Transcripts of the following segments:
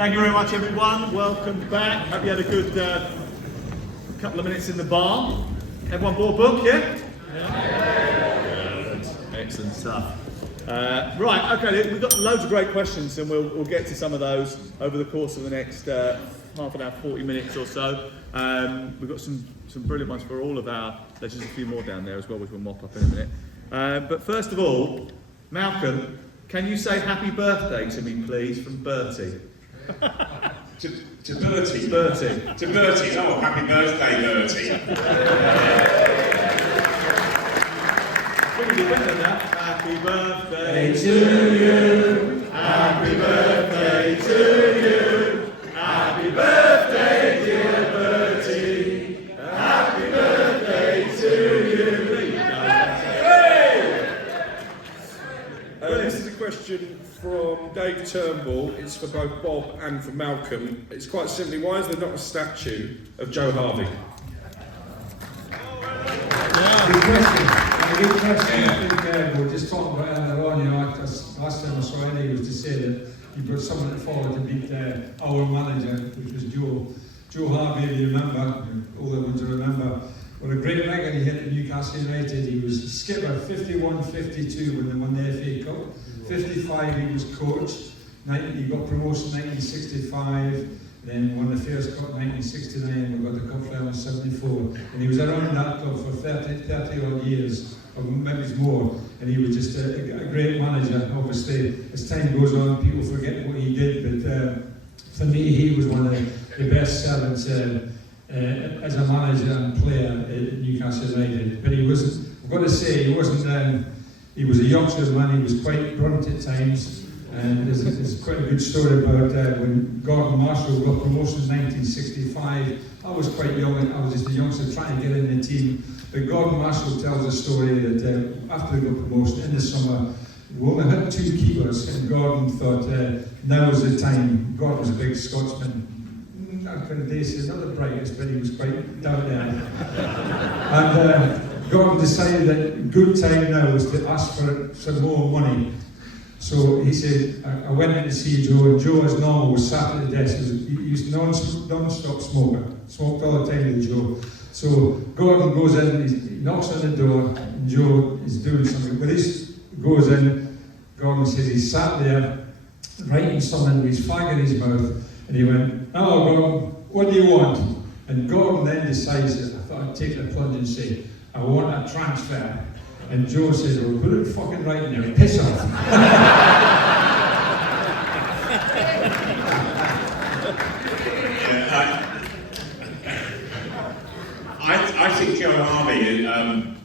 Thank you very much, everyone. Welcome back. Hope you had a good couple of minutes in the bar. Everyone bought a book, yeah? Good. Excellent stuff. Right, okay, we've got loads of great questions, and we'll get to some of those over the course of the next half an hour, 40 minutes or so. We've got some brilliant ones for all of our. There's just a few more down there as well, which we'll mop up in a minute. But first of all, Malcolm, can you say happy birthday to me, please, from Bertie? To Bertie? Bertie. To Bertie. Oh, happy birthday, Bertie. Happy birthday to you. Happy birthday to you. Happy birthday, dear Bertie. Happy birthday to you. There you go. This is a question from Dave Turnbull. It's for both Bob and for Malcolm. It's quite simply, why is there not a statue of Joe Harvey? Good question. Good question. I think we were just talking about earlier on, you know, last time I saw Eddie was to say that he brought someone forward to beat our manager, which was Joe Harvey, if you remember, all the ones who remember. What a great record he hit at Newcastle United. He was skipper 51-52 when they won the FA Cup. 55 he was coach. He got promotion 1965. Then won the first cup 1969, we got the cup final in 74. And he was around that club for 30 odd years, or maybe more. And he was just a great manager. Obviously, as time goes on, people forget what he did. But for me, he was one of the best servants as a manager and player at Newcastle United. But he wasn't, I've got to say, he wasn't, he was a youngster's man, he was quite blunt at times. And there's quite a good story about when Gordon Marshall got promotion in 1965. I was quite young, and I was just a youngster trying to get in the team. But Gordon Marshall tells a story that after they got promotion in the summer, we only had 2 keepers, and Gordon thought, now was the time. Gordon was a big Scotsman. I couldn't dare say not the brightest, but he was quite down there. And Gordon decided that good time now was to ask for some more money. So he said, I went in to see Joe, and Joe, as normal, was sat at the desk. He was non-stop smoker, smoked all the time with Joe. So Gordon goes in, he knocks on the door, and Joe is doing something. But he goes in, Gordon says he's sat there, writing something with his fag in his mouth, and he went, "Oh, Gordon, what do you want?" And Gordon then decides that I thought I'd take the plunge and say, "I want a transfer." And Joe says, "Well, put it fucking right in there, piss off." I think Joe Harvey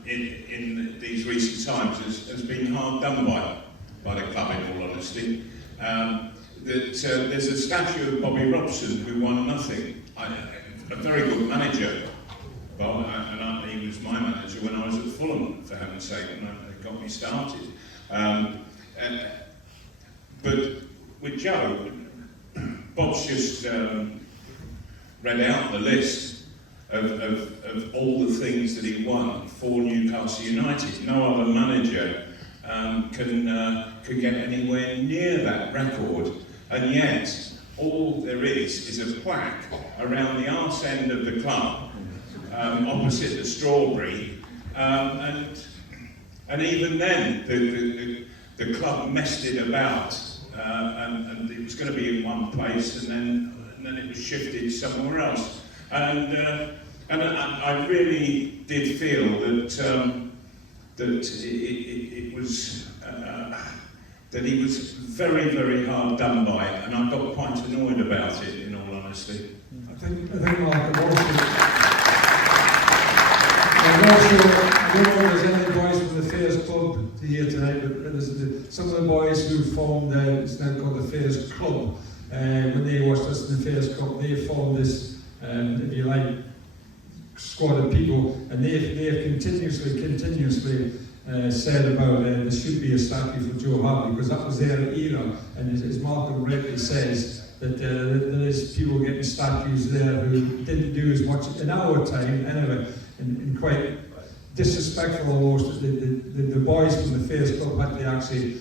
in these recent times has been hard done by the club, in all honesty. There's a statue of Bobby Robson who won nothing. A very good manager, Bob, and he was my manager when I was at Fulham, for heaven's sake, and it got me started. But with Joe, Bob's just read out the list of all the things that he won for Newcastle United. No other manager can get anywhere near that record, and yet all there is a plaque around the arse end of the club, opposite the Strawberry, and even then the club messed it about, and it was going to be in one place, and then it was shifted somewhere else, and I really did feel that it was that he was very, very hard done by, and I got quite annoyed about it, in all honesty. I think Mark, I don't know if there's any boys from the Fairs Club here tonight, but there's some of the boys who formed, it's now called the Fairs Club. When they watched us in the Fairs Cup, they formed this, if you like, squad of people, and they have continuously said about there should be a statue for Joe Harvey, because that was their era, and as Malcolm rightly says, that there is people getting statues there who didn't do as much in our time, anyway, and quite disrespectful almost. The boys from the Fairs Club had to actually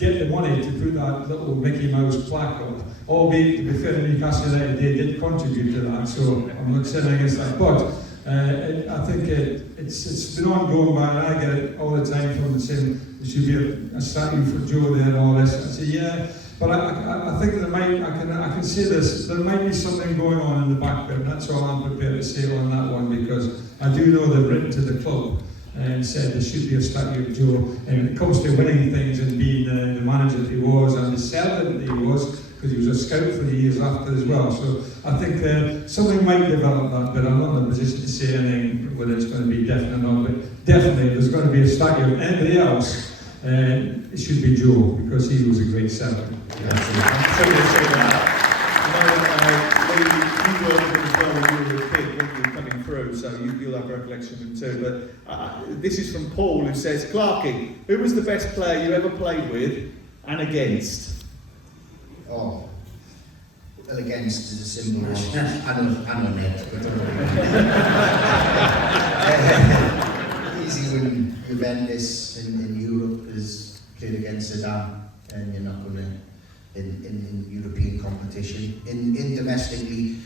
get the money to put that little Mickey Mouse plaque up. Albeit, to be fair to Newcastle United, they did contribute to that, so I'm not saying against that. But I think it's been ongoing, and I get it all the time from them saying there should be a statue for Joe there and all this. I say, yeah, but I think there might, I can say this, there might be something going on in the background. That's all I'm prepared to say on that one, because I do know they've written to the club and said there should be a statue of Joe. And when it comes to winning things and being the manager that he was and the seller that he was, because he was a scout for the years after as well. So I think something might develop that, but I'm not in a position to say anything whether it's going to be definite or not. But definitely, if there's going to be a statue of anybody else, it should be Joe, because he was a great seller. I'm sorry to say that. You worked with as well when you were a kid, weren't you, coming through, so you'll have recollection of him too. But this is from Paul, who says, Clarkie, who was the best player you ever played with and against? Oh, well, against is a symbol of Anna-net. Easy when Juventus in Europe is played against Zidane, and you're not going to in European competition. In domestically,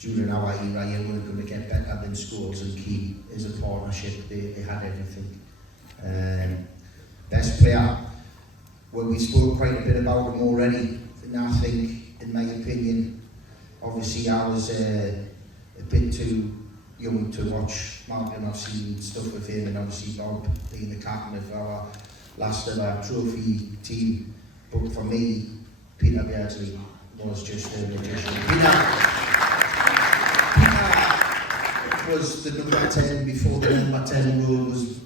during our era, you weren't going to get better than Scholes and Key as a partnership. They had everything. Best player, well, we spoke quite a bit about him already. And I think, in my opinion, obviously I was a bit too young to watch Malcolm. I've seen stuff with him, and obviously Bob being the captain of our last ever trophy team. But for me, Peter Beardsley was just a magician. Peter was the number 10 before the number 10 rule was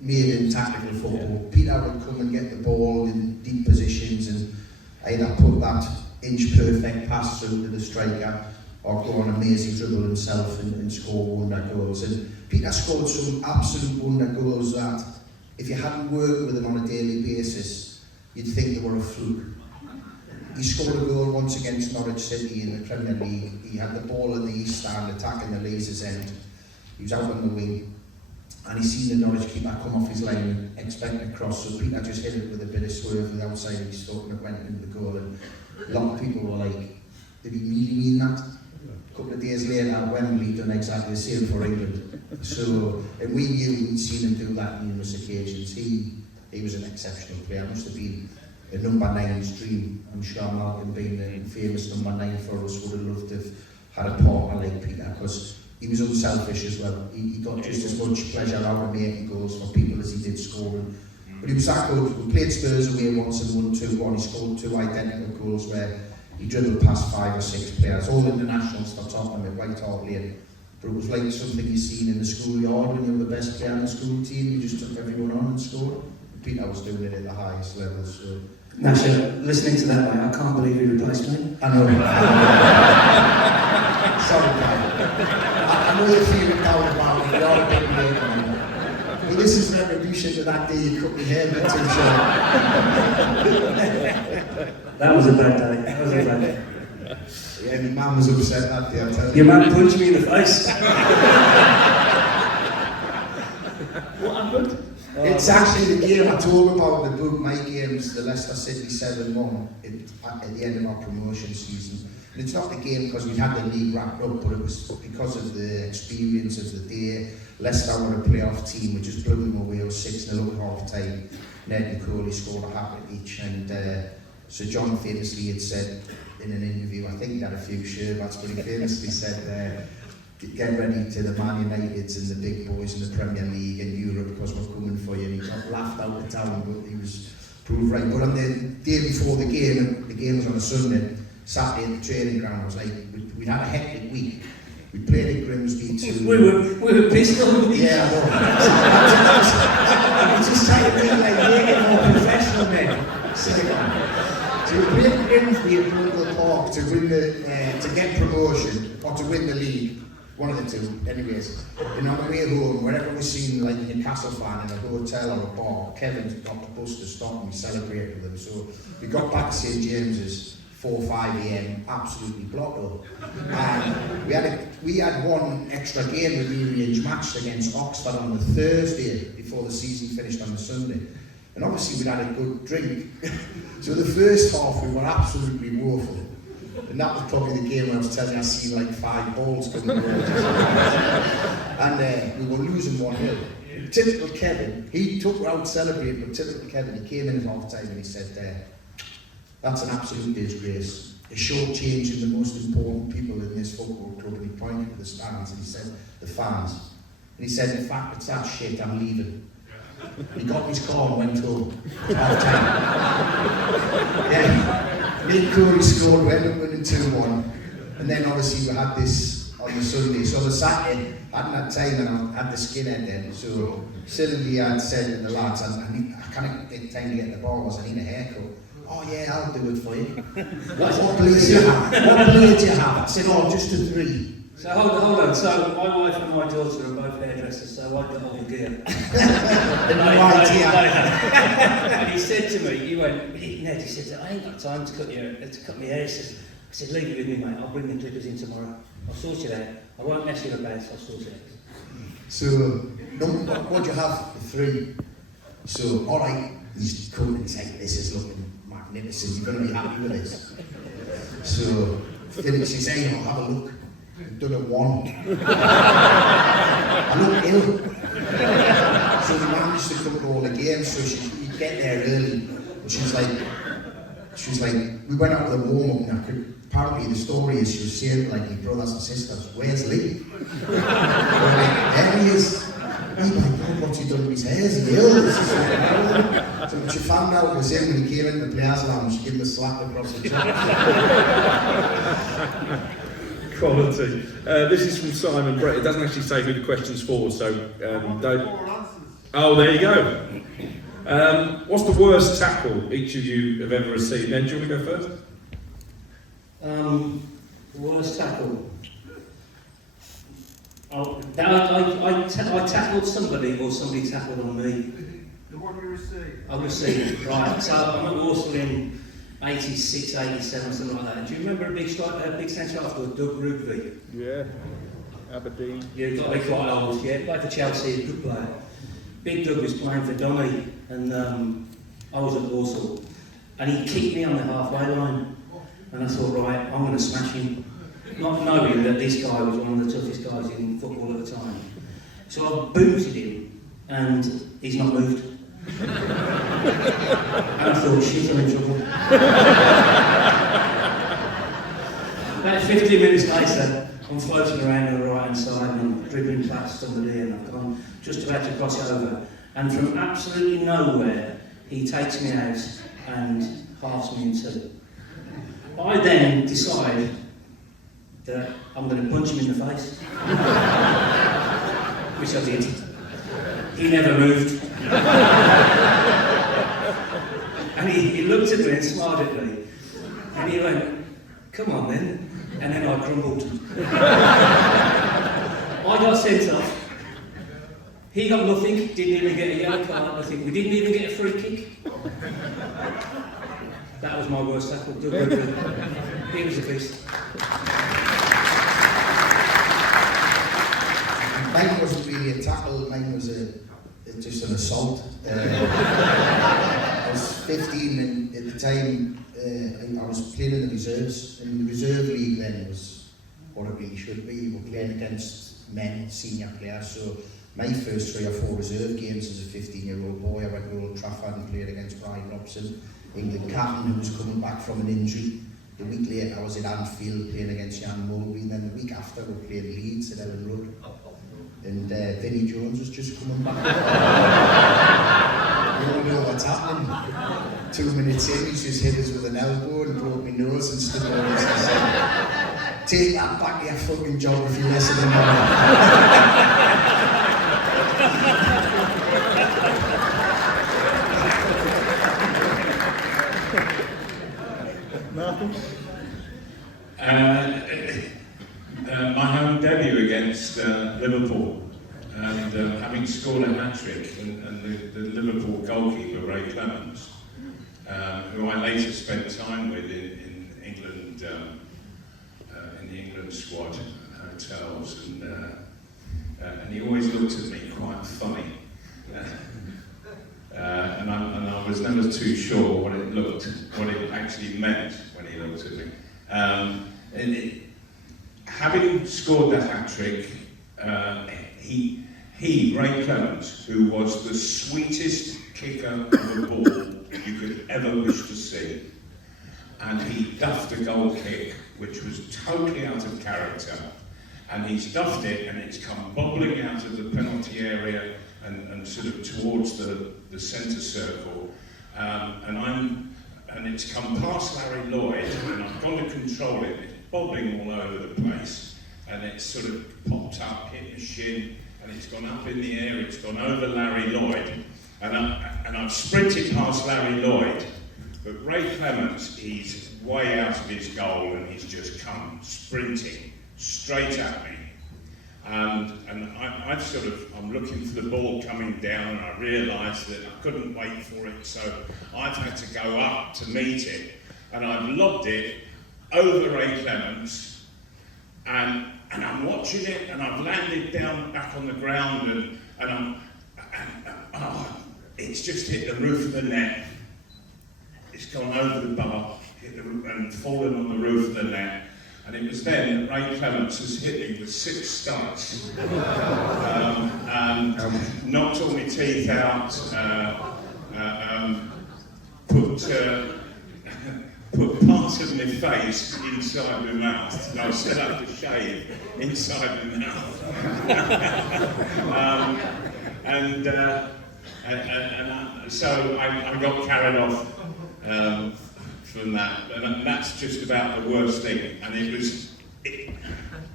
made in tactical football. Peter would come and get the ball in deep positions and either put that inch-perfect pass through to the striker or go on an amazing dribble himself and score wonder goals. And Peter scored some absolute wonder goals that, if you hadn't worked with him on a daily basis, you'd think they were a fluke. He scored a goal once against Norwich City in the Premier League. He had the ball in the east stand, attacking the Lasers end. He was out on the wing, and he seen the Norwich keeper come off his line expecting a cross, so Peter just hit it with a bit of swerve with the outside of his foot, and it went into the goal. And a lot of people were like, did he really mean that? A couple of days later, Wembley done exactly the same for England. So, and we knew we'd seen him do that on numerous occasions. He was an exceptional player. Must have been a number 9's dream. I'm sure Malcolm, being the famous number 9 for us, would have loved to have had a partner like Peter, because he was unselfish as well. He got just as much pleasure out of making goals for people as he did scoring. But he was that good. We played Spurs away once and won 2-1. He scored 2 identical goals where he dribbled past 5 or 6 players, all internationals for Tottenham at White Hart Lane. But it was like something you seen in the schoolyard when you were the best player on the school team. You just took everyone on and scored. Peter was doing it at the highest level. So. Nasha, listening to that, I can't believe you replaced me. I know. Sorry, Brian. I know you're feeling down about it. You're a big mate on it. Well, this is retribution to that day you cut me hair bit too short. That was a bad day. That was a bad day. Yeah, my mum was upset that day, I tell you. Your man punched me in the face. What happened? It's actually the game I told about, the book, my games, the Leicester City 7-1 at the end of our promotion season. And it's not the game because we had the league wrapped up, but it was because of the experience of the day. Leicester were a playoff team, we just blew them away, it was 6-0 at half time. Ned and Coley scored a hat each, and Sir John famously had said in an interview, I think he had a few sherbets, but he famously said, get ready to the Man Uniteds and the big boys in the Premier League and Europe because we're coming for you. And he got laughed out of town, but he was proved right. But on the day before the game was on a Sunday, Saturday at the training ground, it was like, we'd had a hectic week. We played at Grimsby too. We were pissed on. Yeah, I was just trying to be like making more professional men. So we played at Grimsby at Brundle Park to win to get promotion or to win the league. One of the two, anyways. And on the way home, wherever we seen like a Newcastle fan in a hotel or a bar, Kevin's got the bus to stop and we celebrated with them. So we got back to St James's 4-5 AM, absolutely blocked up. And we had one extra game, we rearranged match against Oxford on the Thursday before the season finished on the Sunday. And obviously we'd had a good drink. So the first half we were absolutely woeful. And that was probably the game where I was telling you I seen like 5 balls coming the road. And we were losing 1-0. Typical Kevin, he took out celebrating, but typical Kevin, he came in at half time and he said, that's an absolute disgrace. You're short-changing the most important people in this football club. And he pointed to the stands and he said, the fans. And he said, in fact, it's that shit, I'm leaving. He got in his car and went home. Half time. Yeah. Nick Corey scored, we ended up winning 2-1. And then obviously we had this on the Sunday. So on the Saturday, I hadn't had time and I had the skinhead then. So suddenly I said to the lads, I can't get time to get the balls, I need a haircut. Oh yeah, I'll do it for you. What blade do you have? What blade do you have? I said, oh, just a 3. So hold on. So my wife and my daughter are both hairdressers, so I got all the gear. And he said to me, Ned, he said, I ain't got time to cut my hair. He said, leave it with me, mate. I'll bring the clippers in tomorrow. I'll sort it out. I won't mess you about. I'll sort it out. So, what do you have? 3. So, all right, he's coming and saying, this is looking magnificent. You're going to be happy with this. So, finishes saying, I'll have a look. I've done a 1. I look ill. So we managed to come to all the games, so she'd get there early. But she was like, we went out to the warm-up and apparently the story is she was saying like your brothers and sisters, where's Lee? There he is. Oh my God, what's he done with his hair? Is he ill? So what she found out was him when he came into the players' lounge, she gave him a slap across the top. Quality. This is from Simon Brett. It doesn't actually say who the question's for, so Dave. Oh, there you go. What's the worst tackle each of you have ever received? Ned, do you want to go first? Worst tackle. I tackled somebody or somebody tackled on me. The one you received? I received, right. So I'm at Walsall in 86, 87, something like that. And do you remember a big centre half called Doug Rugby? Yeah. Aberdeen. Yeah, he got to be quite old, yeah. Played for Chelsea, good player. Big Doug was playing for Donny, and I was at Walsall. And he kicked me on the halfway line. And I thought, right, I'm going to smash him. Not knowing that this guy was one of the toughest guys in football at the time. So I booted him, and he's not moved. And I thought, shit, I'm in trouble. About 15 minutes later, I'm floating around on the right hand side and I'm dribbling past somebody and I've gone just about to cross over. And from absolutely nowhere, he takes me out and halves me in 2. I then decide that I'm going to punch him in the face. Which I did. He never moved. And he looked at me and smiled at me. And he went, come on then. And then I crumbled. I got sent off. He got nothing, didn't even get a yellow card, nothing. We didn't even get a free kick. That was my worst tackle. He was a beast. Mine wasn't really a tackle, mine was just an assault. I was 15 and at the time I was playing in the reserves, and the reserve league then was what it really should be. We were playing against men, senior players, so my first 3 or 4 reserve games as a 15-year-old boy, I went to Old Trafford and played against Brian Robson, England captain who was coming back from an injury. The week later I was at Anfield playing against Jan Mulvey, and then the week after we played Leeds at Ellen Road. And Vinnie Jones was just coming back. We all know what's happening. 2 minutes in, he's just hit us with an elbow and broke my nose and stood there and said, take that back to your fucking geography lesson in My home debut against Liverpool, and having scored a hat-trick, and the Liverpool goalkeeper, Ray Clemens, who I later spent time with in England, in the England squad hotels, and he always looked at me quite funny. And I was never too sure what it actually meant when he looked at me. Having scored the hat-trick, Ray Clements, who was the sweetest kicker of a ball you could ever wish to see, and he duffed a goal kick which was totally out of character, and he's duffed it and it's come bobbling out of the penalty area and sort of towards the centre circle, and it's come past Larry Lloyd, and I've gone to control it. It's bobbling all over the place, and it's sort of popped up, hit the shin, and it's gone up in the air. It's gone over Larry Lloyd, and I've sprinted past Larry Lloyd, but Ray Clements, he's way out of his goal, and he's just come sprinting straight at me. And I'm looking for the ball coming down, and I realised that I couldn't wait for it, so I've had to go up to meet it, and I've lobbed it over Ray Clements, and I'm watching it, and I've landed down back on the ground, and it's just hit the roof of the net. It's gone over the bar, and fallen on the roof of the net. And it was then that Ray Clements was hit me with 6 studs, and knocked all my teeth out, put parts of my face inside my mouth, and I still have to shave inside my mouth. So I got carried off from that, and that's just about the worst thing. And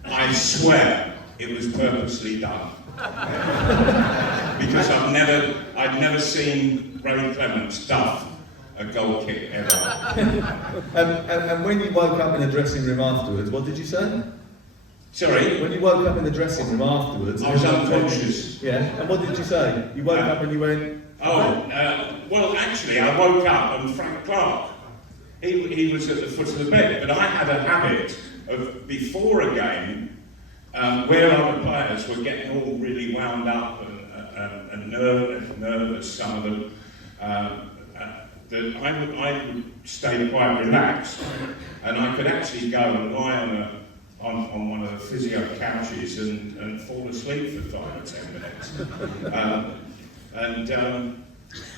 I swear it was purposely done, because I'd never seen Ray Clements duff a goal kick ever. And when you woke up in the dressing room afterwards, what did you say? Sorry? When you woke up in the dressing room afterwards... I was unconscious. Yeah, and what did you say? You woke up and you went... Well, actually, I woke up and Frank Clark, he was at the foot of the bed, but I had a habit of, before a game, where other players were getting all really wound up and nervous, some of them, that I would stay quite relaxed, and I could actually go and lie on one of the physio couches and fall asleep for 5 or 10 minutes.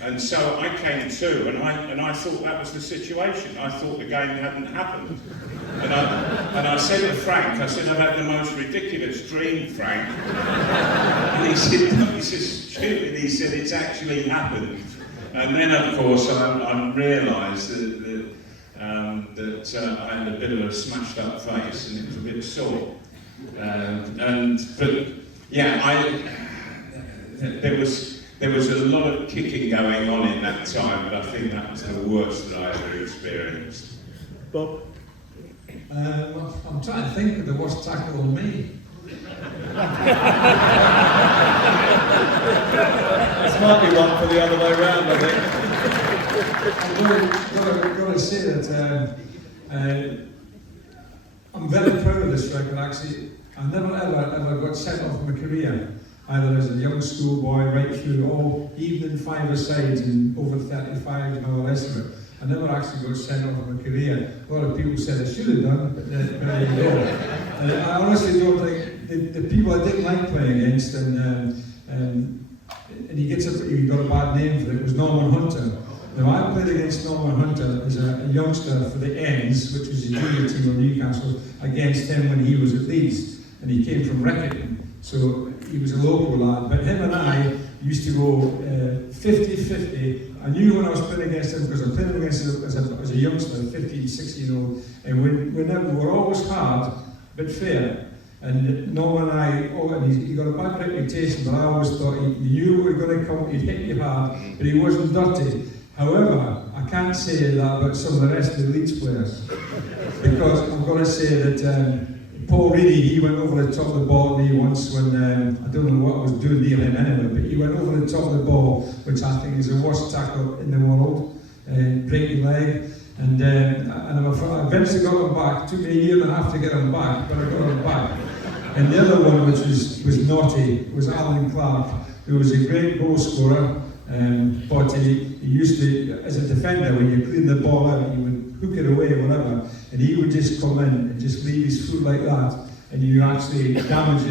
And so I came to, and I thought that was the situation. I thought the game hadn't happened. And I said to Frank, I've had the most ridiculous dream, Frank. And he said, no, this is stupid. He said, it's actually happened. And then, of course, I realised that I had a bit of a smashed up face and it was a bit sore. But yeah, there was a lot of kicking going on in that time, but I think that was the worst that I ever experienced. Bob? I'm trying to think of the worst tackle on me. This might be one for the other way round, I think. I've got to say that I'm very proud of this record, actually. I never ever got sent off my career, either as a young schoolboy right through even in 5-a-sides and over 35 and all the rest of it. I never actually got sent off my career. A lot of people said I should have done, but there you go. I honestly don't think the people I didn't like playing against, and he got a bad name for it, was Norman Hunter. Now, I played against Norman Hunter as a youngster for the Ends, which was a junior team of Newcastle, against him when he was at Leeds, and he came from Reckitt, so he was a local lad. But him and I used to go 50-50. I knew when I was playing against him, because I played against him as a youngster, 15, 16-year-old, and we were always hard, but fair. And Norman and he got a bad reputation, but I always thought he knew we were going to come, he'd hit you hard, but he wasn't dirty. However, I can't say that about some of the rest of the Leeds players, because I'm going to say that Paul Reedy, he went over the top of the ball at me once when, I don't know what I was doing near him anyway, but he went over the top of the ball, which I think is the worst tackle in the world, breaking leg, and I eventually got him back. It took me a year and a half to get him back, but I got him back. And the other one, which was naughty, was Alan Clark, who was a great goal scorer, But he used to, as a defender, when you clean the ball out, he would hook it away or whatever, and he would just come in and just leave his foot like that, and you actually damage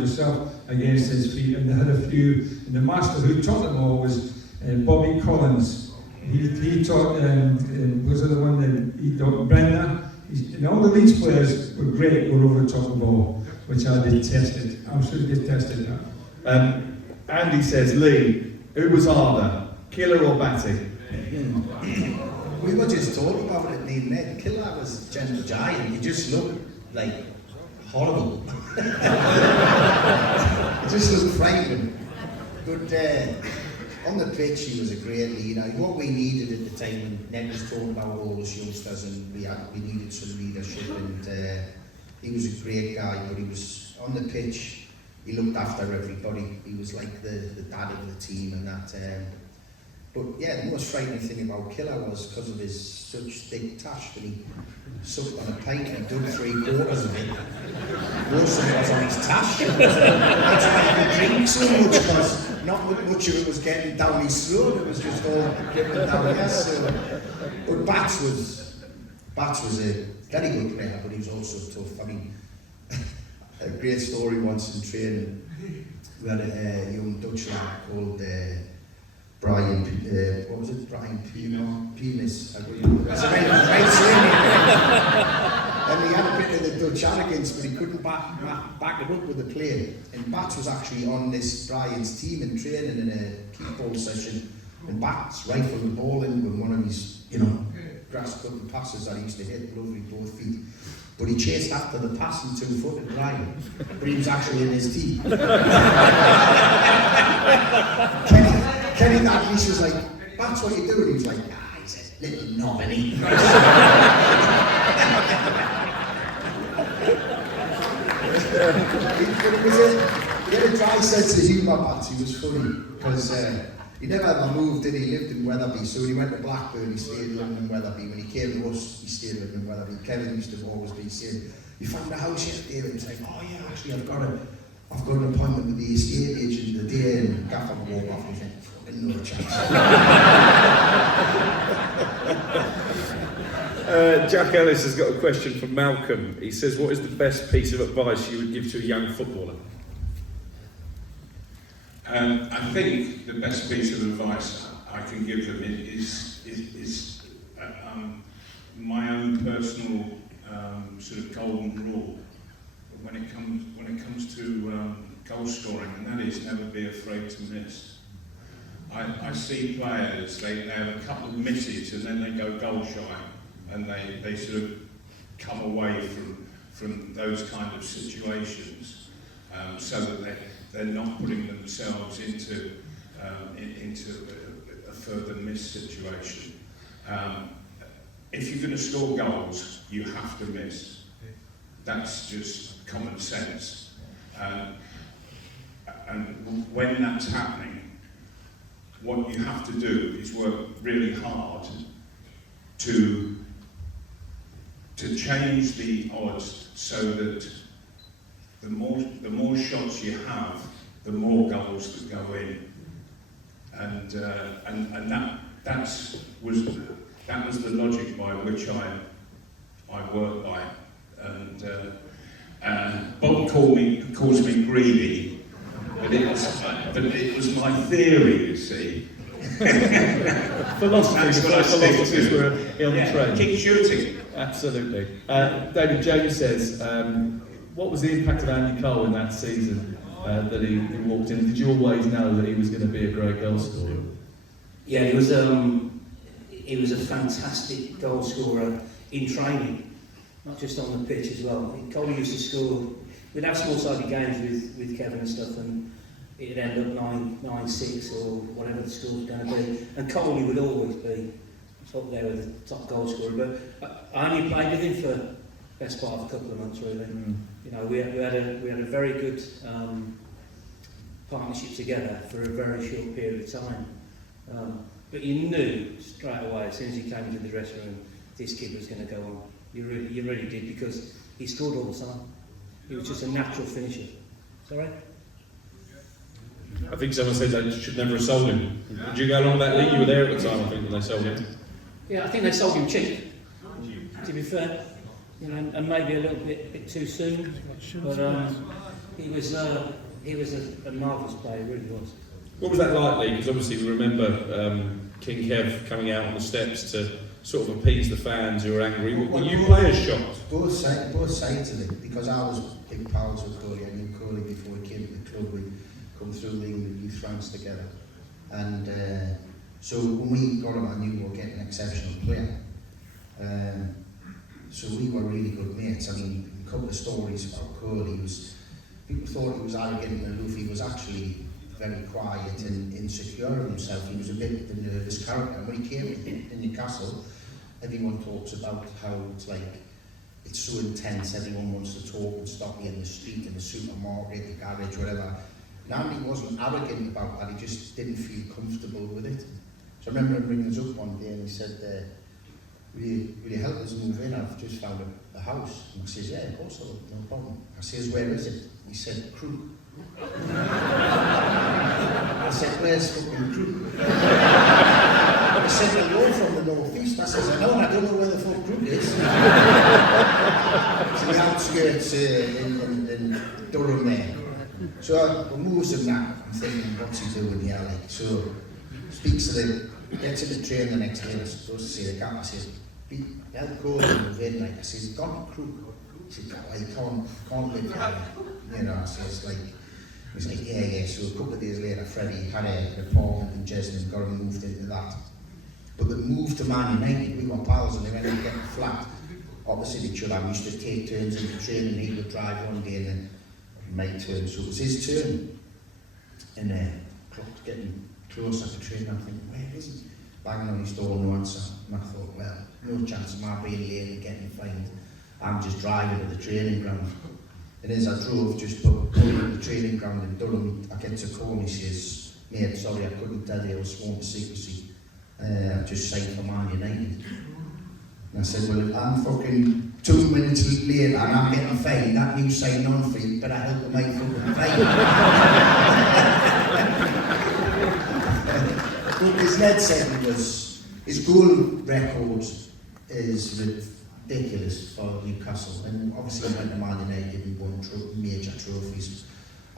yourself against his feet. And they had a few, and the master who taught them all was Bobby Collins. He taught, was the one that he taught Brenda. And all the Leeds players were great, were over the top of the ball, which I detested. Absolutely detested that. Andy says, Lee, who was harder, Killer or Batty? We were just talking about it, Neil Ned. Killer was a gentle giant. He just looked like horrible. He just looked frightening. But on the pitch, he was a great leader. What we needed at the time, when Ned was talking about all those youngsters, and we needed some leadership, and he was a great guy, but he was on the pitch, he looked after everybody. He was like the dad of the team and that. But yeah, the most frightening thing about Killer was because of his such thick tash that he sucked on a pint and dug 3/4 of it. Most of it was on his tash. That's why he could drink so much, because not much of it was getting down his throat. It was just all dripping down his. But Bats was a very good player, but he was also tough. I mean, a great story once in training. We had a young Dutch lad called Brian, what was it? Brian Penis. And he had a bit of the Dutch arrogance, but he couldn't back it up with the play. And Bats was actually on this Brian's team in training in a kickball session, and Bats rifled the ball in with one of his, grass cutting passes that he used to hit lovely both feet. But he chased after the passing 2-footed Brian, but he was actually in his team. Kenny Dalglish was like, "That's what you do," and he was like, "Ah," he said, "little knob, and he." He had a dry sense of humour, Bats. He was funny, because he never ever moved, did he? He lived in Wetherby, so when he went to Blackburn, he stayed living in Wetherby. When he came to us, he stayed living in Wetherby. Kevin used to always be saying, "You found a house yet, David?" He was like, "Oh yeah, actually I've got an appointment with the estate agent today," and Gaffer would walk off and he said, "Fucking no chance." Jack Ellis has got a question from Malcolm. He says, what is the best piece of advice you would give to a young footballer? I think the best piece of advice I can give them is my own personal sort of golden rule when it comes to goal scoring, and that is never be afraid to miss. I see players, they have a couple of misses and then they go goal shy, and they sort of come away from those kind of situations, so that they're not putting themselves into a further miss situation. If you're going to score goals, you have to miss. That's just common sense. And when that's happening, what you have to do is work really hard to change the odds so that the more shots you have, the more goals that go in, and that was the logic by which I work by. And Bob calls me greedy, but it was my theory, you see. Philosophies were on the train. Keep shooting. Absolutely. David James says, what was the impact of Andy Cole in that season that he walked in? Did you always know that he was going to be a great goal scorer? Yeah, he was a fantastic goal scorer in training, not just on the pitch as well. Cole used to score. We'd have small-sided games with Kevin and stuff, and it'd end up 9-6 or whatever the score was going to be. And Cole would always be up there with the top goal scorer. But I only played with him for the best part of a couple of months, really. You know, we had a very good partnership together for a very short period of time. But you knew straight away, as soon as he came into the dressing room, this kid was going to go on. You really did, because he scored all the time. He was just a natural finisher. Sorry? I think someone said they should never have sold him. Did you go along with that, Lee? You were there at the time, I think, when they sold him. Yeah, I think they sold him cheap, to be fair. You know, and maybe a little bit too soon. But he was a marvellous player, really was. What was that like, Lee? Because obviously we remember King Kev coming out on the steps to sort of appease the fans who were angry. Were you players shocked? Both sides of it, because I was big pals with Coley. I knew Coley before he came to the club. We'd come through the youth ranks together. And so when we got him, I knew we were getting an exceptional player. So we were really good mates. I mean, a couple of stories about Coley was, people thought he was arrogant and aloof. He was actually very quiet and insecure of himself. He was a bit of a nervous character. And when he came in Newcastle, everyone talks about how it's like, it's so intense, everyone wants to talk and stop me in the street, in the supermarket, the garage, whatever. And he wasn't arrogant about that, he just didn't feel comfortable with it. So I remember him bringing us up one day and he said, will you help us move in? I've just found a house. And I says, yeah, of course I will, no problem. I says, where is it? He said, Crook. I said, where's fucking Crook? I said, well, you're from the northeast. I says, I know, and I don't know where the fuck Crook is. It's in the outskirts in Durham there. So I moves him now. I'm thinking, what's he doing here? Like, so speaks to gets in the train the next day, goes to see the captain. I says, help Cole move in. Like, I says, he's gone to Crook. He says, well, he can't live here. You know, so it's like, he's like, yeah. So a couple of days later, Freddie had an apartment in Jesden and got him moved into that. But the move to Man United, we were pals and they went and get a flat opposite each other. We used to take turns in the train and he would drive one day and then make turn. So it was his turn. And clock's getting closer to the train. I'm thinking, where is he? Banging on his door, no answer. And I thought, well, no chance of my being late and getting fined. I'm just driving to the training ground. And as I drove, just pulling to the training ground in Durham, I get to call and he says, mate, sorry, I couldn't tell you, I was sworn to secrecy. I just signed for Man United. And I said, well, I'm fucking 2 minutes later and I'm getting fined, that new sign on fee, but I help them make fucking fine. Because Ned said it was, his goal record is ridiculous for Newcastle, and obviously he went to Man United and won major trophies.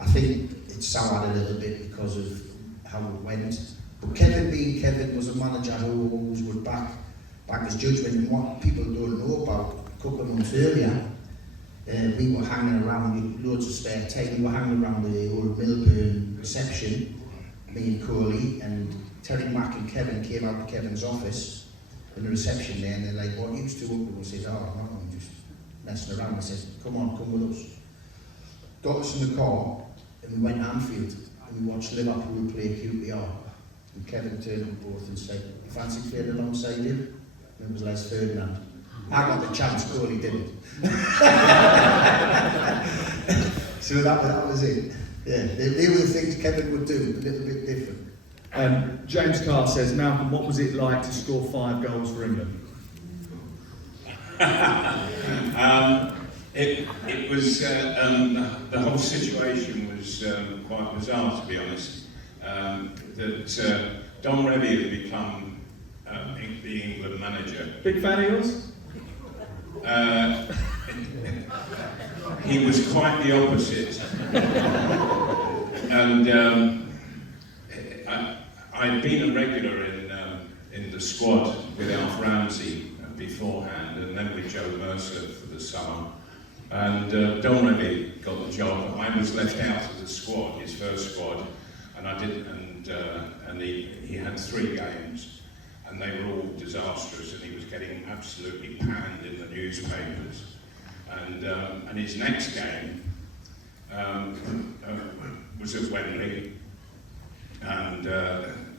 I think it soured a little bit because of how it went. But Kevin being Kevin was a manager who always would back his judgment. And what people don't know about, a couple of months earlier, we were hanging around with loads of spare time. We were hanging around the old Milburn reception, me and Coley, and Terry Mack and Kevin came out of Kevin's office in the reception there, and they're like, what are you two up to? I said, oh, I'm just messing around. I said, come with us. Got us in the car, and we went to Anfield, and we watched Liverpool play QPR. And Kevin turned to both and said, you fancy playing alongside him? And it was Les Ferdinand. I got the chance, Coley didn't. So that was it. Yeah, they were the things Kevin would do, a little bit different. James Carr says, Malcolm, what was it like to score 5 goals for England? It was, the whole situation was quite bizarre, to be honest. That Don Revie had become the England manager. Big fan of yours? He was quite the opposite. And I'd been a regular in the squad with Alf Ramsey beforehand, and then with Joe Mercer for the summer. And Don Revie got the job. I was left out of the squad, his first squad, and I didn't. And he had 3 games, and they were all disastrous, and he was getting absolutely panned in the newspapers. And his next game was at Whitley, and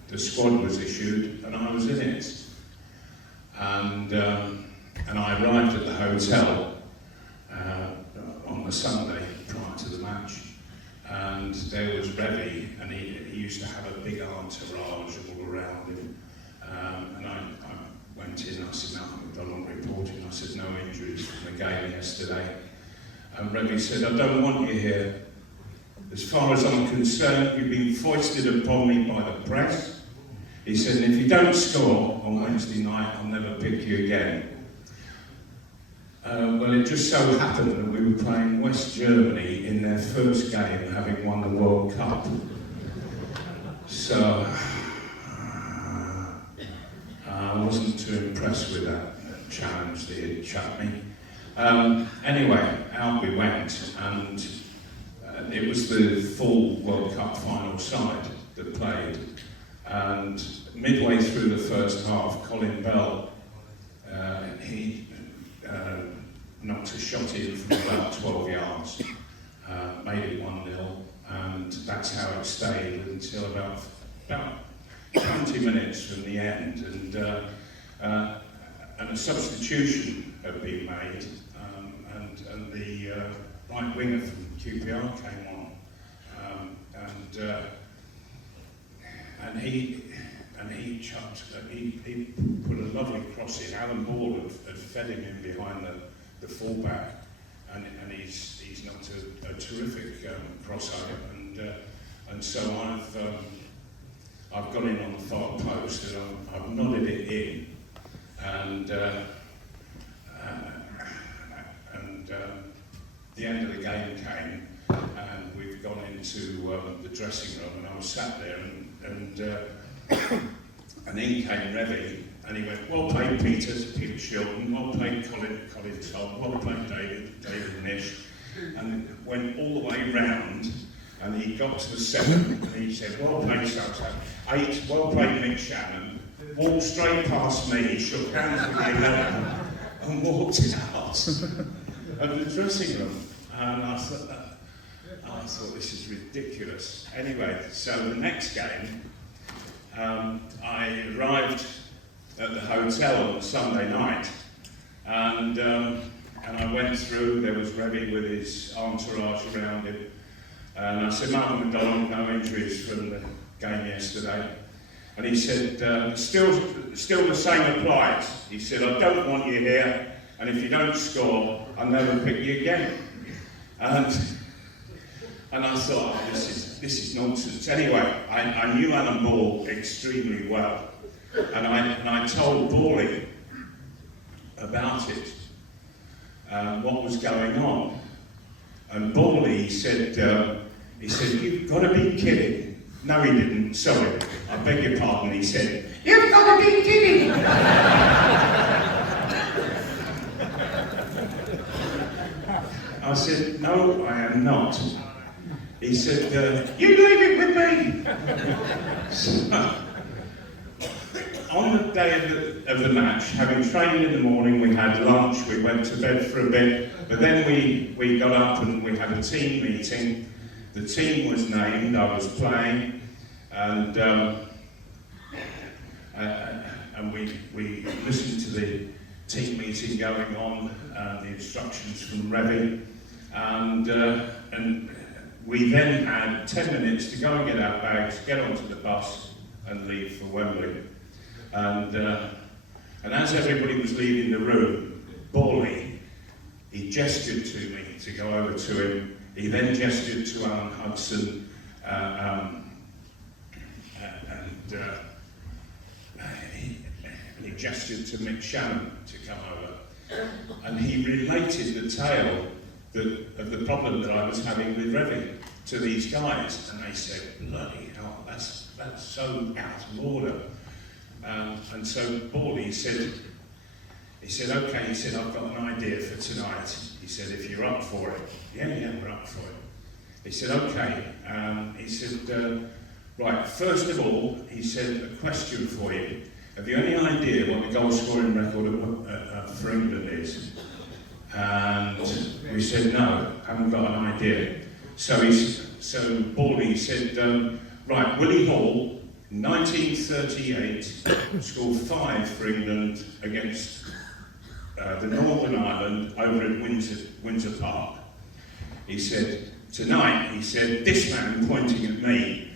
the squad was issued, and I was in it. And I arrived at the hotel on the Sunday prior to the match, and there was Revie, and he used to have a big entourage all around him. And I went in, I said, Malcolm McDonald reporting, I said, no injuries from the game yesterday. And Revie said, I don't want you here. as far as I'm concerned, you've been foisted upon me by the press. He said, and if you don't score on Wednesday night, I'll never pick you again. Well, it just so happened that we were playing West Germany in their first game, having won the World Cup. So, I wasn't too impressed with that challenge that he had chucked me. Anyway, out we went, and it was the full World Cup final side that played. And midway through the first half, Colin Bell, he knocked a shot in from about 12 yards, made it 1-0, and that's how it stayed until about 20 minutes from the end, and a substitution had been made, and the right winger from QPR came on, and he chucked, he put a lovely cross in. Alan Ball had fed him in behind the fullback, and he's knocked a terrific crossover, and so I've got in on the far post, and I've nodded it in, and the end of the game came, and we've gone into the dressing room, and I was sat there, and in came Revy, and he went, well played Peter Shilton, well played Colin Todd, well played David Nish, and went all the way round, and he got to the 7, and he said, well played so-so, 8, well played Mick Shannon, walked straight past me, shook hands with the 11, and walked out of the dressing room, and I thought this is ridiculous. Anyway, so the next game, I arrived at the hotel on Sunday night, and I went through. There was Revy with his entourage around him, and I said, Mark McDonald, no injuries from the game yesterday. And he said, still the same applies. He said, I don't want you here, and if you don't score, I'll never pick you again. And I thought, oh, this is nonsense. Anyway, I knew Alan Ball extremely well, and I told Bally about it, what was going on. And Bally said, you've got to be kidding. No, he didn't. Sorry, I beg your pardon. He said, you've got to be kidding. I said, no, I am not. He said, you leave it with me. So, on the day of the match, having trained in the morning, we had lunch, we went to bed for a bit, but then we got up and we had a team meeting. The team was named, I was playing, and we listened to the team meeting going on, the instructions from Revy, and we then had 10 minutes to go and get our bags, get onto the bus and leave for Wembley. And as everybody was leaving the room, Bally, he gestured to me to go over to him. He then gestured to Alan Hudson, and he gestured to Mick Shannon to come over. And he related the tale of the problem that I was having with Revy to these guys, and they said, bloody hell, that's so out of order. And so Bally said, okay, he said, I've got an idea for tonight. He said, if you're up for it. Yeah, we're up for it. He said, okay. He said, right, first of all, he said, a question for you. Have you any idea what the goal scoring record for England is? And we said, no, haven't got an idea. So Bally said, right, Willie Hall, 1938, scored 5 for England against the Northern Ireland over at Windsor Park. He said, tonight, he said, this man pointing at me,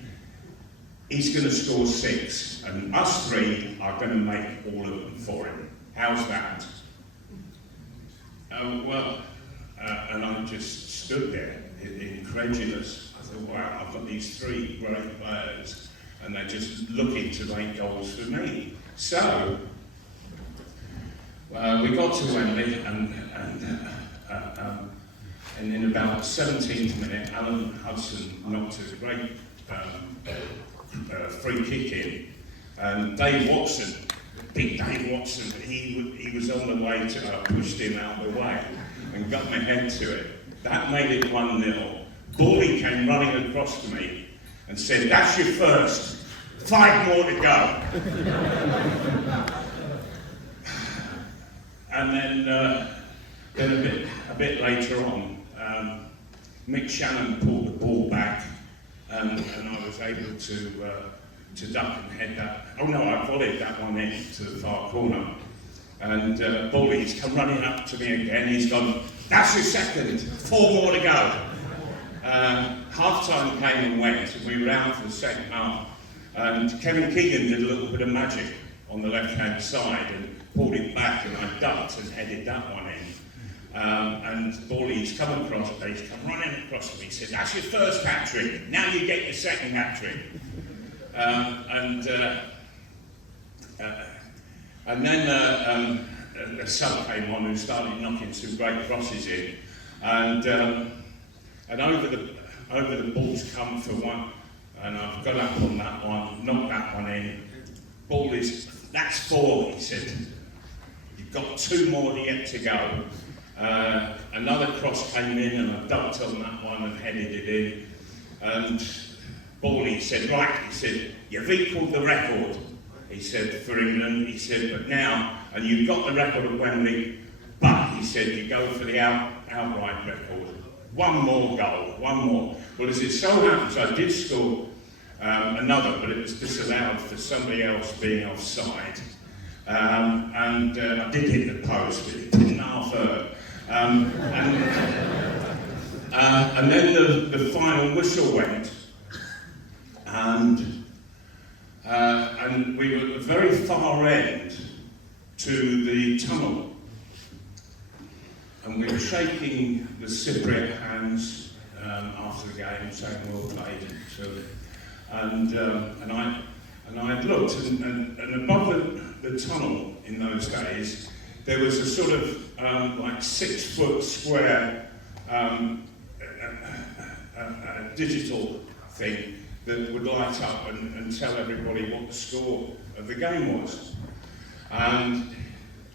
he's going to score 6, and us 3 are going to make all of them for him. How's that? And I just stood there, incredulous. I thought, wow, I've got these three great players, and they're just looking to make goals for me. So, we got to Wembley, and in about the 17th minute, Alan Hudson knocked a great free kick in. Dave Watson, big Dave Watson, he was on the way to, I pushed him out of the way and got my head to it. That made it 1-0. Bawley came running across to me and said, "That's your first, 5 more to go." And then a bit later on, Mick Shannon pulled the ball back, and I was able to duck and head that. Oh no, I volleyed that one in to the far corner, and Bawley's come running up to me again. He's gone, "That's your second, 4 more to go." Half-time came and went, and we were out for the second half, and Kevin Keegan did a little bit of magic on the left-hand side and pulled it back, and I ducked and headed that one in. And Bawley's come running across to me. He said, "That's your first hat-trick, now you get your second hat-trick." And then a sub came on who started knocking some great crosses in, and over the ball's come for one, and I've got up on that one, knocked that one in. Ball is, "That's 4, he said. "You've got 2 more yet to go." Another cross came in, and I ducked on that one and headed it in. And Bawley said, "Right," he said, "you've equalled the record," he said, "for England." He said, "But now, and you've got the record at Wembley, but," he said, "you go for the outright record. 1 more goal, 1 more." Well, as it so happens, I did score another, but it was disallowed for somebody else being offside. And I did hit the post, but it didn't half hurt. And then the final whistle went, and we were at the very far end to the tunnel, and we were shaking the Cypriot hands after the game, saying well played. And I looked, and above the tunnel in those days, there was a sort of like 6-foot square digital thing that would light up and tell everybody what the score of the game was. And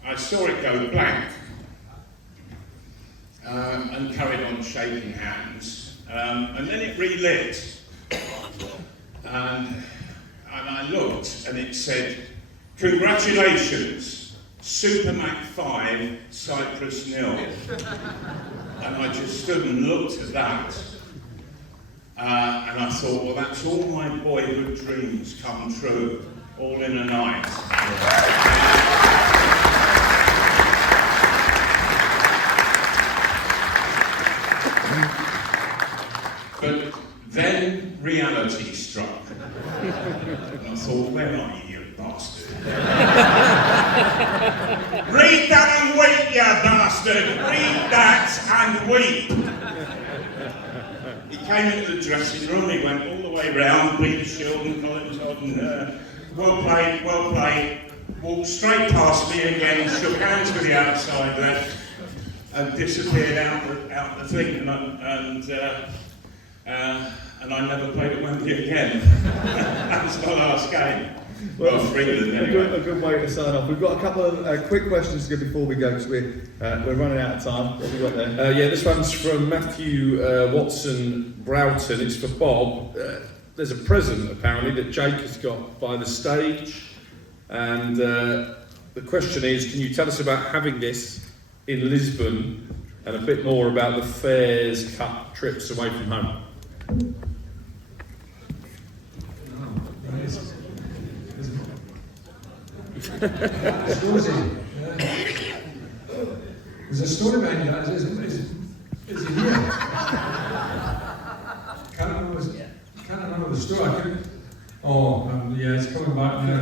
I saw it go blank and carried on shaking hands, and then it relit, and I looked, and it said, "Congratulations, Supermac 5, Cyprus 0. And I just stood and looked at that, and I thought, well, that's all my boyhood dreams come true, all in a night. But then reality struck, and I thought, where are you, you bastard? Read that and weep, you bastard! Read that and weep! He came into the dressing room, he went all the way round, Peter Shilton, Colin Todd, and well played, walked straight past me again, shook hands with the outside left, and disappeared out the thing, and I never played at Wembley again. That was my last game. Well, for England, anyway. A good way to sign off. We've got a couple of quick questions to go before we go, because we're running out of time. What have we got there? Yeah, this one's from Matthew Watson Broughton. It's for Bob. There's a present, apparently, that Jake has got by the stage. And the question is, can you tell us about having this in Lisbon and a bit more about the Fairs Cup trips away from home? There's a story behind that. Is it here? Can't remember the story. Yeah, it's coming back now.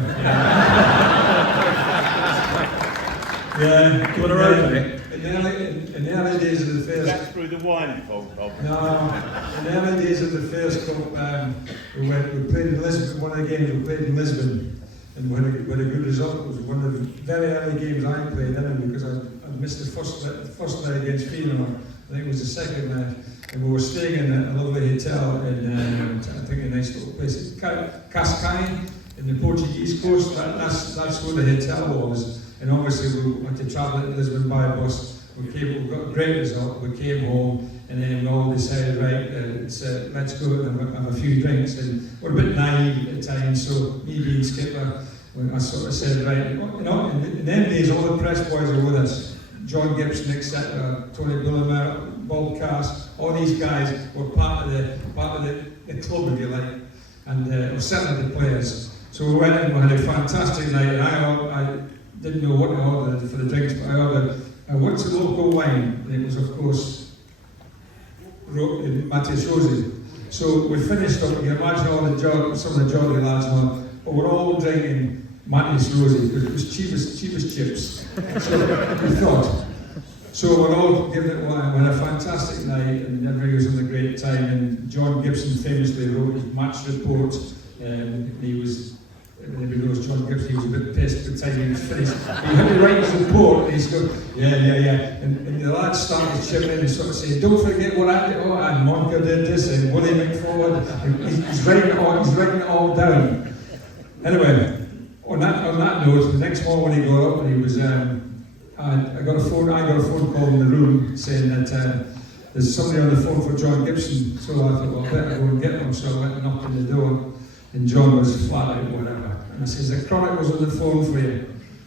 Yeah. Do you want to open it? In the the early days of the first. That's through the wine fault. No, in the early days of the first cup, we played in Lisbon. One of the games we played in Lisbon, and we had a good result. It was one of the very early games I played in, because I missed the first night against Feyenoord. I think it was the second night, and we were staying in a lovely hotel in I think a nice little place, Cascais, in the Portuguese coast. That's where the hotel was, and obviously we had to travel to Lisbon by bus. We got a great result. We came home, and then we all decided, right, let's go and have a few drinks. And we're a bit naive at the time, so me being skipper, I sort of said, right, in them days, all the press boys were with us. John Gibson, etc., Tony Bullimer, Bob Cass, all these guys were part of the club, if you like, and certainly the players. So we went in, we had a fantastic night, and I didn't know what to order for the drinks, but I went to local wine, and it was, of course, Matthias Rossi. So we finished up, you can imagine some of the jolly lads, but we're all drinking Matthias Rossi, because it was cheapest chips. So we thought. So we're all giving it wine. We had a fantastic night, and everybody was having a great time. And John Gibson famously wrote his match report, and he was. Everybody knows John Gibson, he was a bit pissed by the time he was finished. He had to write his report, and he's going, yeah. And the lads started chipping in and sort of saying, don't forget what I did, and Monica did this, and Willie went forward. He's writing it all down. Anyway, on that note, the next morning when he got up, and he was, I got a phone call in the room saying that there's somebody on the phone for John Gibson. So I thought, well, I better go and get them. So I went and knocked on the door, and John was flat out, whatever. And I says, the Chronicle's on the phone for you.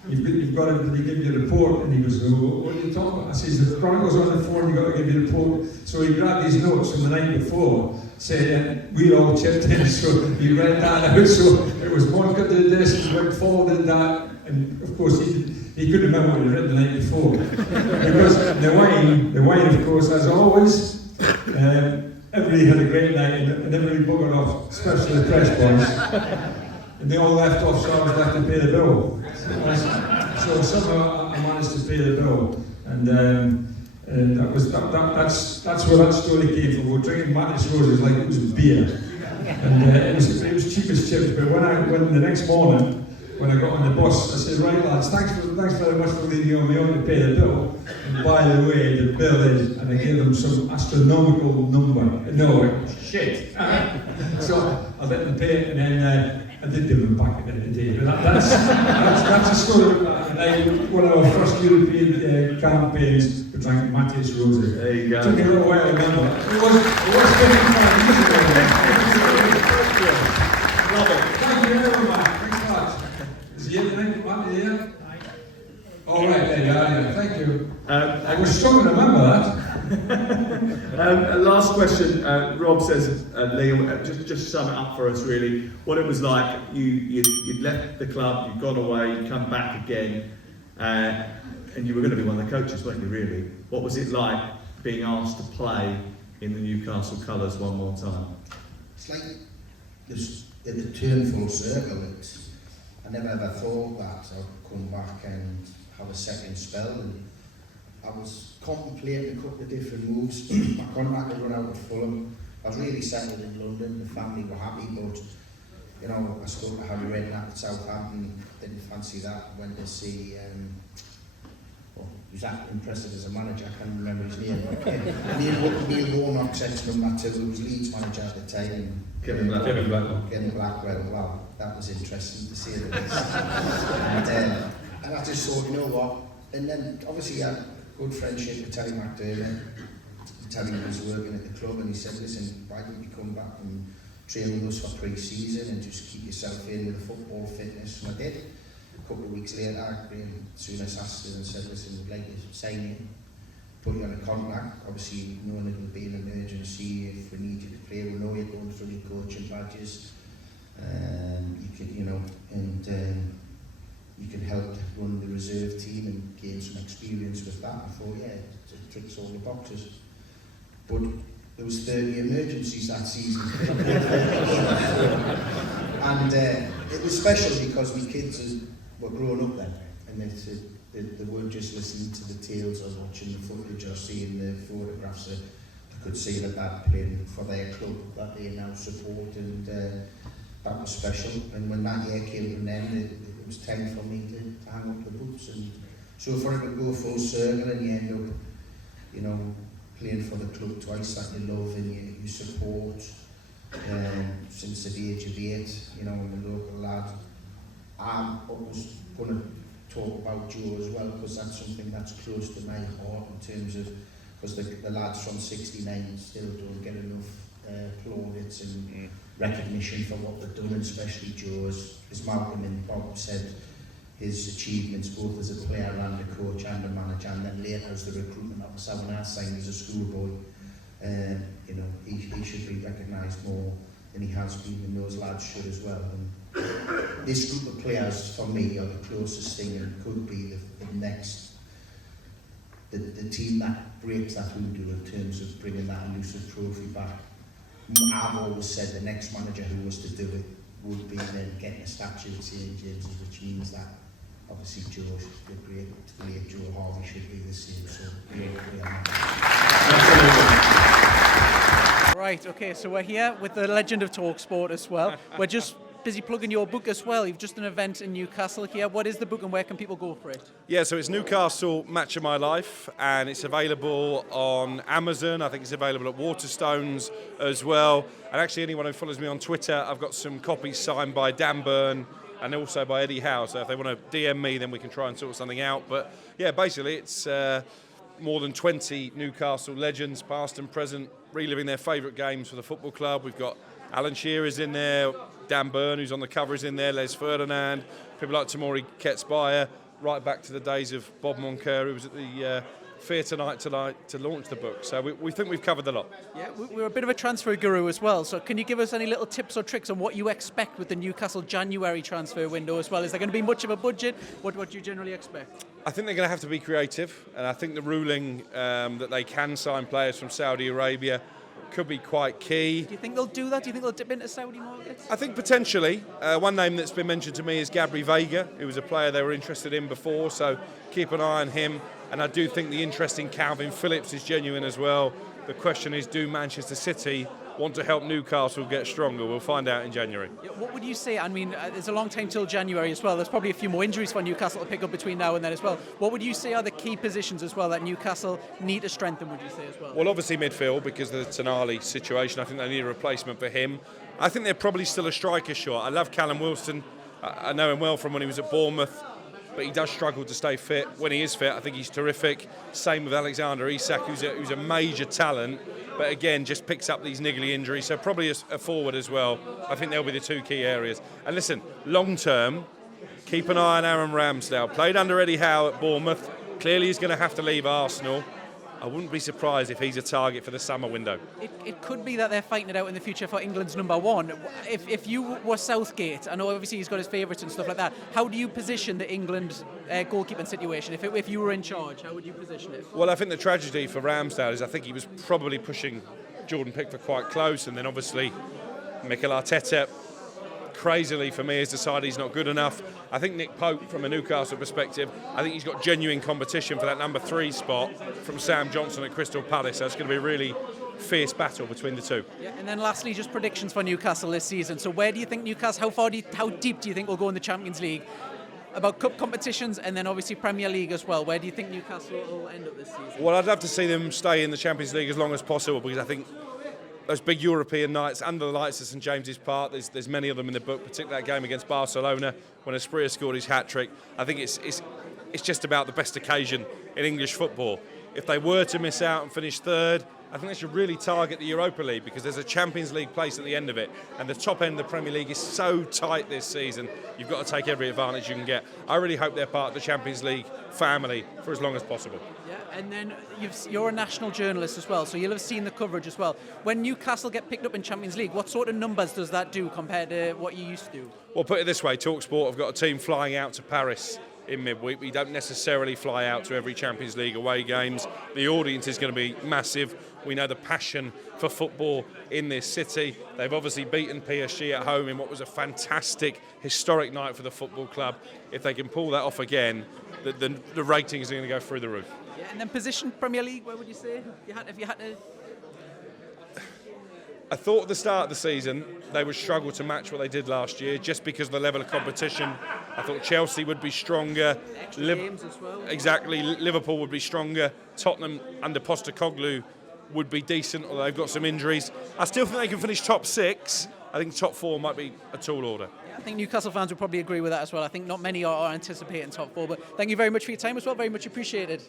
You've got to give you a report. And he goes, oh, what are you talking about? I says, the Chronicle's on the phone, you've got to give you a report. So he grabbed his notes from the night before, saying, we all chipped in. So he read that out. So it was Monica did this, and went forward did that. And of course, he couldn't remember what he'd written the night before. Because the wine, of course, as always, everybody had a great night, and everybody buggered off, especially the press boys. And they all left off, so I was left to pay the bill. So somehow I managed to pay the bill, and that's where that story came from. We were drinking Matthias Roses like it was beer, and it was cheapest chips. But when the next morning, when I got on the bus, I said, right lads, thanks very much for leaving me on my own to pay the bill. And by the way, the bill is, and I gave them some astronomical number. No, shit. So I let them pay it, and then I did give them back at the end of the day. But that's a story. One of our first European campaigns, we drank Matthias Rossi. There you go. Took me a little while to remember. It was 55 years ago. Love it. Thank you very much. Thanks a lot. Is he here tonight? Matt, here? All right, there you are. Yeah. Thank you. I was struggling to remember that. Last question. Rob says, Liam, just sum it up for us really. What it was like, you'd left the club, you'd gone away, you'd come back again, and you were going to be one of the coaches, weren't you really? What was it like being asked to play in the Newcastle colours one more time? It's like it turned full circle. I never ever thought that I'd come back and have a second spell, and I was contemplating a couple of different moves. My contract had run out at Fulham. I was really settled in London, the family were happy, but you know, I spoke to Harry Redknapp at Southampton, didn't fancy that, went to see he was that impressive as a manager, I can't remember his name. Neil Warnock said to him that who was Leeds manager at the time. Kevin Blackwell. Wow, that was interesting to see that. And I just thought, you know what? And then obviously I had good friendship with Terry McDermott. Terry was working at the club, and he said, listen, why don't you come back and train with us for pre-season and just keep yourself in with the football fitness? And I did. A couple of weeks later, Graham Souness asked us and said, listen, we'd like to sign you, put you on a contract. Obviously, knowing it will be an emergency, if we need you to play, we know you're going through your coaching badges. You can, you know, and you can help run the reserve team and gain some experience with that. I thought, yeah, it ticks all the boxes. But there was 30 emergencies that season. And it was special because my kids were growing up then. and they weren't just listening to the tales or watching the footage or seeing the photographs. They could see that playing for their club that they now support, and that was special. And when that year came to an end, it was time for me to hang up the boots. And so for it to go full circle and you end up, you know, playing for the club twice that you love and you support since the age of 8, you know, and the local lad. I'm always going to talk about Joe as well, because that's something that's close to my heart in terms of, because the lads from 69 still don't get enough plaudits and recognition for what they've done, and especially Joe, as Malcolm and Bob said, his achievements both as a player and a coach and a manager, and then later as the recruitment officer when I signed as a schoolboy. You know, he should be recognised more than he has been, and those lads should as well. And this group of players, for me, are the closest thing, and could be the next, the team that breaks that hoodoo in terms of bringing that elusive trophy back. I've always said the next manager who was to do it would be then getting a statue at St James's, which means that obviously Joe, the great Joe Harvey, should be the same. So great Right, okay, so we're here with the legend of TalkSport as well. We're just busy plugging your book as well. You've just done an event in Newcastle here. What is the book and where can people go for it? Yeah, so it's Newcastle Match of My Life, and it's available on Amazon. I think it's available at Waterstones as well. And actually, anyone who follows me on Twitter, I've got some copies signed by Dan Byrne and also by Eddie Howe. So if they want to DM me, then we can try and sort something out. But yeah, basically, it's more than 20 Newcastle legends, past and present, reliving their favourite games for the football club. We've got Alan Shearer's in there, Dan Byrne, who's on the cover, is in there, Les Ferdinand, people like Tamori Ketsbayer, right back to the days of Bob Moncur, who was at the theatre tonight to launch the book. So we think we've covered a lot. Yeah, we're a bit of a transfer guru as well, so can you give us any little tips or tricks on what you expect with the Newcastle January transfer window as well? Is there going to be much of a budget? What do you generally expect? I think they're going to have to be creative, and I think the ruling that they can sign players from Saudi Arabia could be quite key. Do you think they'll do that? Do you think they'll dip into Saudi markets? I think potentially. One name that's been mentioned to me is Gabri Vega, who was a player they were interested in before, so keep an eye on him. And I do think the interest in Calvin Phillips is genuine as well. The question is, do Manchester City want to help Newcastle get stronger? We'll find out in January. Yeah, what would you say? I mean, there's a long time till January as well. There's probably a few more injuries for Newcastle to pick up between now and then as well. What would you say are the key positions as well that Newcastle need to strengthen, would you say as well? Well, obviously midfield, because of the Tonali situation. I think they need a replacement for him. I think they're probably still a striker short. I love Callum Wilson. I know him well from when he was at Bournemouth, but he does struggle to stay fit. When he is fit, I think he's terrific. Same with Alexander Isak, who's a major talent, but again, just picks up these niggly injuries. So probably a forward as well. I think they'll be the two key areas. And listen, long term, keep an eye on Aaron Ramsdale. Played under Eddie Howe at Bournemouth. Clearly he's going to have to leave Arsenal. I wouldn't be surprised if he's a target for the summer window. It could be that they're fighting it out in the future for England's number one. If you were Southgate, I know obviously he's got his favourites and stuff like that, how do you position the England goalkeeping situation? If you were in charge, how would you position it? Well, I think the tragedy for Ramsdale is I think he was probably pushing Jordan Pickford quite close, and then obviously Mikel Arteta, crazily for me, has decided he's not good enough. I think Nick Pope, from a Newcastle perspective, I think he's got genuine competition for that number 3 spot from Sam Johnson at Crystal Palace. So it's going to be a really fierce battle between the two. Yeah, and then lastly, just predictions for Newcastle this season. So where do you think Newcastle, how deep do you think we'll go in the Champions League? About cup competitions and then obviously Premier League as well. Where do you think Newcastle will end up this season? Well, I'd love to see them stay in the Champions League as long as possible, because I think those big European nights under the lights at St James's Park, there's many of them in the book, particularly that game against Barcelona when Asprilla scored his hat-trick. I think it's just about the best occasion in English football. If they were to miss out and finish third, I think they should really target the Europa League, because there's a Champions League place at the end of it, and the top end of the Premier League is so tight this season, you've got to take every advantage you can get. I really hope they're part of the Champions League family for as long as possible. Yeah, and then you're a national journalist as well, so you'll have seen the coverage as well. When Newcastle get picked up in Champions League, what sort of numbers does that do compared to what you used to do? Well, put it this way, TalkSport have got a team flying out to Paris in midweek. We don't necessarily fly out to every Champions League away games. The audience is going to be massive. We know the passion for football in this city. They've obviously beaten PSG at home in what was a fantastic, historic night for the football club. If they can pull that off again, the ratings are going to go through the roof. Yeah, and then position Premier League, where would you say? If you had to. I thought at the start of the season they would struggle to match what they did last year, just because of the level of competition. I thought Chelsea would be stronger. Extra games as well. Exactly, Liverpool would be stronger. Tottenham under Postecoglou would be decent, although they've got some injuries. I still think they can finish top 6. I think top 4 might be a tall order. I think Newcastle fans would probably agree with that as well. I think not many are anticipating top 4, but thank you very much for your time as well. Very much appreciated.